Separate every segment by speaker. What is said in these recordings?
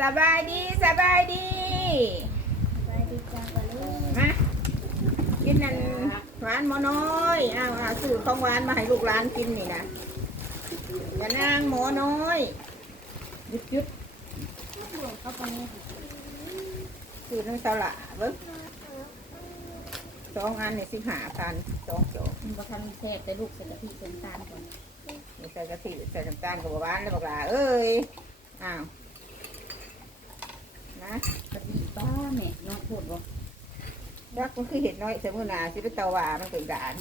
Speaker 1: สบายดีสบายดี
Speaker 2: สวัสดีจ้าปะลุง
Speaker 1: มากินนั่นหวานหมอน้อยเอาเอาซื้อของหวานมาให้ลูกหลานกินนี่นะอย่านางหมอน้อยหยุดหยุด
Speaker 2: บวกเข้าไปนี่
Speaker 1: ซื้อน้ำสละเบิ้งสองอันนี่สิบห้าพันสองโจ
Speaker 2: มันบอกทำแซ่บแต่ลูกเสร็จแล้วพี่เส้นตาลก่อน
Speaker 1: มีใส่กะทิใส่น้ำตาลกับหวานแล้วบอกหลาเอ้ยอ้าวนะ
Speaker 2: กะทิป้าแม่น้อง พูดบอก
Speaker 1: รักมันคือเห็ดน้อยเสมอหนาสิเป็นเตาหวามันเกิดด่าน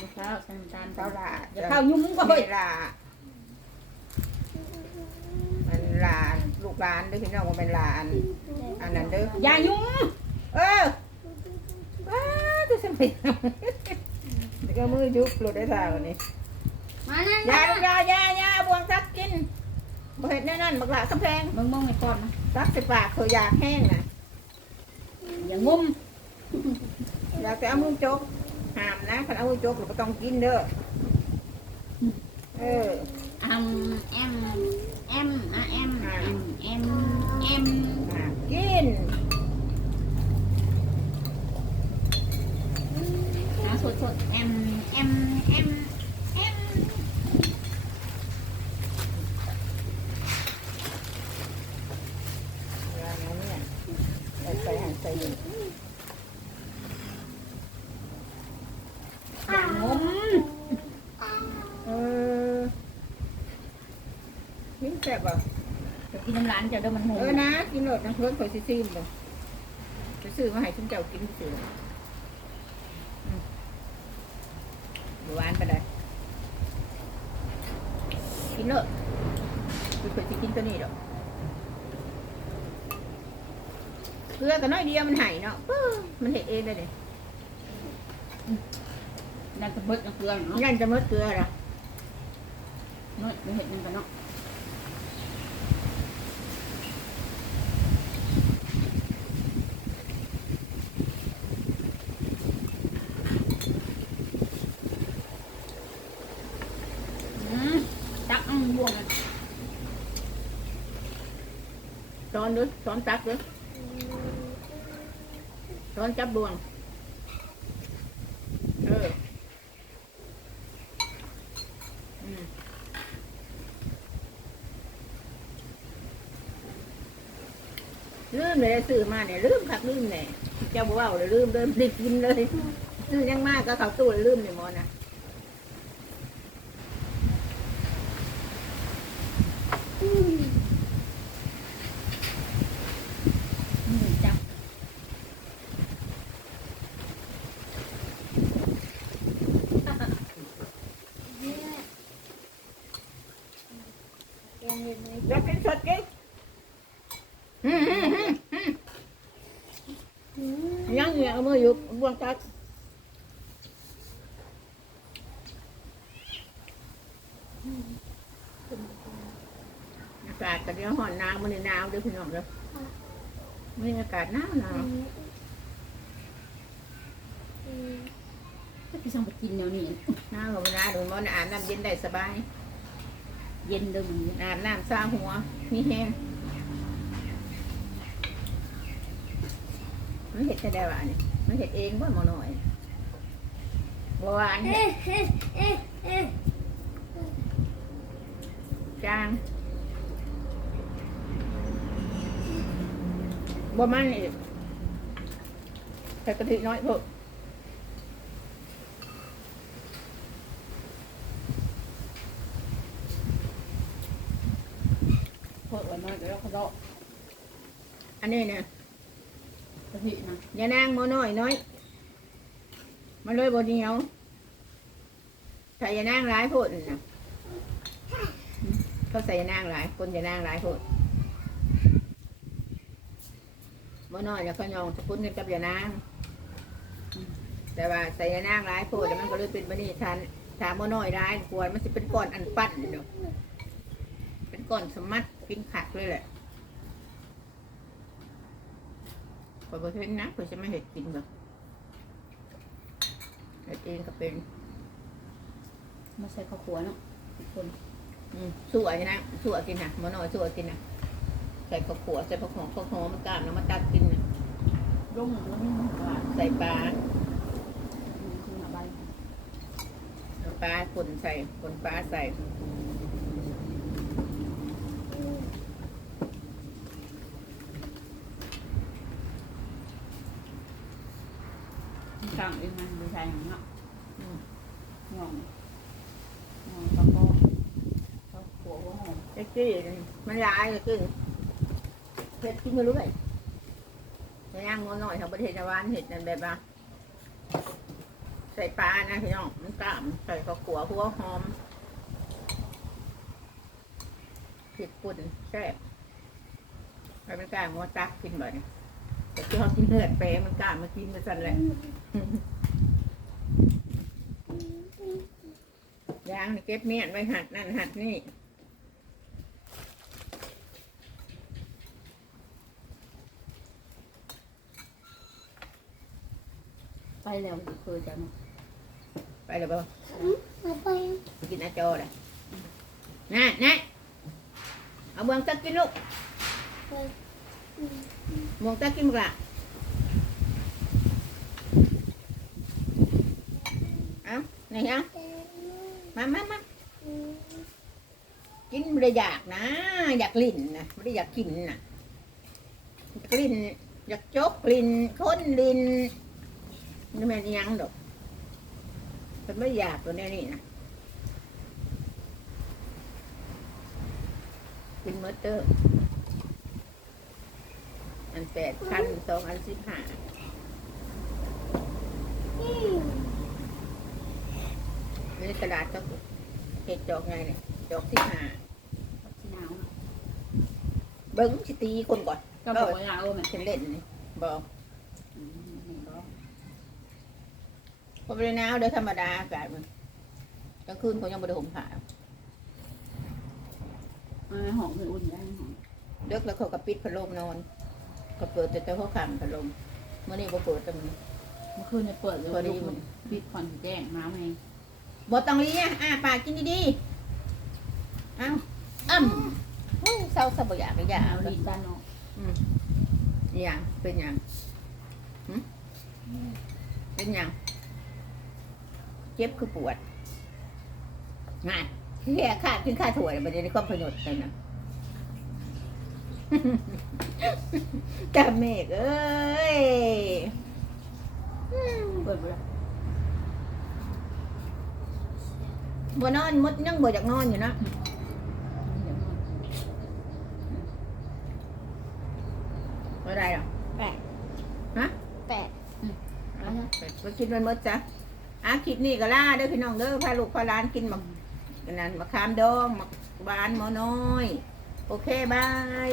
Speaker 2: มะพร้าวใส่น้ำตาล
Speaker 1: เตาหลา
Speaker 2: อย่าเข้ายุ่งก็
Speaker 1: เว
Speaker 2: เฮ้ย
Speaker 1: ลามันหลานลูกหลานเด้อพี่น้องมันเป็นหลานอันนั้นเด้อ
Speaker 2: อย่ายุ่ง
Speaker 1: เออว้าจะสมัยเดี๋ยวก็มือยุบหลุดได้ทางวันนี้
Speaker 2: มานั่น
Speaker 1: ยาลูกยายายาบวงซักกิน บ่เห็ดแน่นั่นบักหลากำแพง
Speaker 2: มึงมองไอ้ก่อนนะ
Speaker 1: ซักสิปากเขาอยากแห้งน่ะ
Speaker 2: อย่างงุ้ม
Speaker 1: อยากจะเอามือจกห้ามนะคันเอามือจกหรือก็ต้องกินเด้อเออ
Speaker 2: อัมแอมแอมอะแอมแอมแอมแอม
Speaker 1: อะกิน
Speaker 2: หาสดสดแอมแอมแอมแอม
Speaker 1: ยาอย่างนี้ใส่ใส่หันใส่หนึ่ ง
Speaker 2: อย่างงุ้ม
Speaker 1: เออกินแซ่บอะ
Speaker 2: จะกินน้ำร้านจะเดิมมันหง
Speaker 1: เออนะกินโหลดนะเพื่อนคอยซิซิมเลยจะซื้อมาให้ชุนเจ้ากินซื้ออืมหวานไปเลยกินโหลดคือเคยสิกินตัวนี้ดอก เกลือก็น้อยเดียวมันหายเนาะปื้อมันเห็ดเองได้เลย
Speaker 2: นั่นจะเบิดน้ำเกลือเนาะ
Speaker 1: งั้นจะมดเกลือละ
Speaker 2: เนาะเดี๋ยวเห็ดนั่นกันเนาะอืมตักอังบวงอะ
Speaker 1: ตอนด้วยตอนตักด้วย ตอนจับบวง เอออืมลืมเลยซื้อมาเนี่ยลืมคักลืมเนี่ยเจ้าบัวเอาเลยลืมเลยได้กินเลยซื้อยังมากก็เขาตู้เลยลืมเนี่ยหมอนะ
Speaker 2: อืมจับ
Speaker 1: ยกกินสดกินอืมอืมอืมอืมยังเหงื่อเอามืออ ยู่บวงตักอากาศก็เดี๋ยวห่อนหนาวมันนี่หนาวเด้อพี่น้องเด้อมันอากาศหนาวหนาว
Speaker 2: จะไปสั่งไปกินแนวนี้
Speaker 1: หนาวกับหนาวดูมันอาบน้ำเย็นได้สบาย
Speaker 2: เย็นเดิมอย่างนี้
Speaker 1: อาบน้ำซาหัวมีแห้งมันเห็ดจะได้หวานนี่ มันเห็ดเองว่าหมอหน่อยบ่หวานจางบ่มันอีกใส่กะทิน้อยพวก
Speaker 2: โคตรอร่อยมากเดี๋ยวเราเขาเลาะ
Speaker 1: อันนี้เนี่ย
Speaker 2: กะทินะ
Speaker 1: อย่านางหมอน้อยน้อยมันเลยบ่เหนียวใส่อย่านางหลายโพดนั่นนะเขาใส่อย่านางหลาย คนอย่านางหลายโพดหมอน้อยแล้วเขายองสกุลกันกับอย่านาง แต่ว่าใส่อย่านางหลายโพดแล้วมันก็เลยเป็นบันนี้ทันถามหมอน้อยร้ายกวนมันจะเป็นก้อนอันปั้นเนาะเป็นก้อนสมัดกินขักเลยแหละพ อยบ่เห็นนะเพื่อจะไม่เห็ดกินแบบเห็ดเองก็เป็น
Speaker 2: มาใส่ข้าวขัวเนาะทุกคน
Speaker 1: อืมสั่วนี่นะสั่วกินนะหมอน้อยสั่วกินนะใส่ข้าวขัวใส่ผักหอมข้าวหอมมันกล้ามแล้วมาตักกินนะ
Speaker 2: รุ่งรุ่งว่า
Speaker 1: ใส่ปลา
Speaker 2: คือหาใบ
Speaker 1: น้ำปลาป่นใส่ป่นปลาใส่
Speaker 2: สั่งเองมันดูใช่เนาะ
Speaker 1: อืม
Speaker 2: งงงงกระโปงเขาหัวหัวหอม
Speaker 1: เจ๊กี้มันร้ายเลยคือเผ็ดกินไม่รู้เลยในย่างงอหน่อยทางประเทศวานเห็ดนั่นแบบว่าใส่ปลานะพี่น้องมันกล้ามใส่ข้าวขัวหัวหอมผ็ดปุ่นแซ่บไปเป็นกล้ามงัวตักกินบ่อย แต่ที่เขากินเลือดแปรมันกล้ามมากินมาสั่นแหละยางนี่เก็บเมียนไว้หัดนั่นหัดนี่
Speaker 2: ไปแล้วเคยจะมา
Speaker 1: ไปเลยบ่
Speaker 3: มาไป
Speaker 1: ไปกินอาโจเลยน่ะน่ะเอาเมืองตักกินลูกเมองตักกินมึงละเอาไหนฮะมามามากินไม่ได้อยากนะ อยากลิ้นนะไม่ได้อยากกินนะกลิ้นอยากจกกลิ้นค้นลิ้นนี่แม่นยังดอกเป็นไม่อยากตัวนี้นี่นะกินมอเตอร์ อันแปดพันสองอันสิบห้าในตลาดก็เห็ดดอกไงเนี่ยดอกสิบห้า
Speaker 2: ที่หนาว
Speaker 1: เบิ้งสิตีคนก่อน
Speaker 2: ก็บอกว่าเอาแม่
Speaker 1: ฉันเล่นนี่บอกพอไปหนาวเดี๋ยวธรรมดาอากาศมันกลางคืนเขายังไม่ได้ห่มผ้า
Speaker 2: ไม่หอมคืออุ่นได้หอม
Speaker 1: เลิกแล้วเขาก็ปิดพัดลมนอน ก็เปิดแต่แต่เขาขังพัดลมเมื่อนี้ก็เปิดแต่มัน
Speaker 2: เมื่อคืนเนี่ยเปิดเลยปิดคอนแจ้งมาไหม
Speaker 1: บอต้องเลี้ยอ่าปากกินดีๆเอ้าอ้ำโอ้ยเศร้าสบอยากก็อยาก
Speaker 2: เอา
Speaker 1: เอา
Speaker 2: ลิ้นด้านนอก
Speaker 1: อย่างเป็นอย่างหึเป็นอย่างเจ็บคือปวดงานเฮียขาดขึ้นค่าถั่วมันจะได้ความประโยชน์เลยนะ กาเมกเอ้ย
Speaker 2: เปิดไปแล้ว
Speaker 1: บ่นอนมดยังบ่อยากนอนอยู่เนาะบ่ได้หรอก
Speaker 3: แปด
Speaker 1: ฮะ
Speaker 3: แปด
Speaker 1: เอาไปกินมันหมดจ้ะอะคลิปนี้ก็ล่าเด้อพี่น้องเด้อพาลูกพาหลานกินหมักอันนั้นมะขามดองหมักหวานหมอน้อย โอเคบาย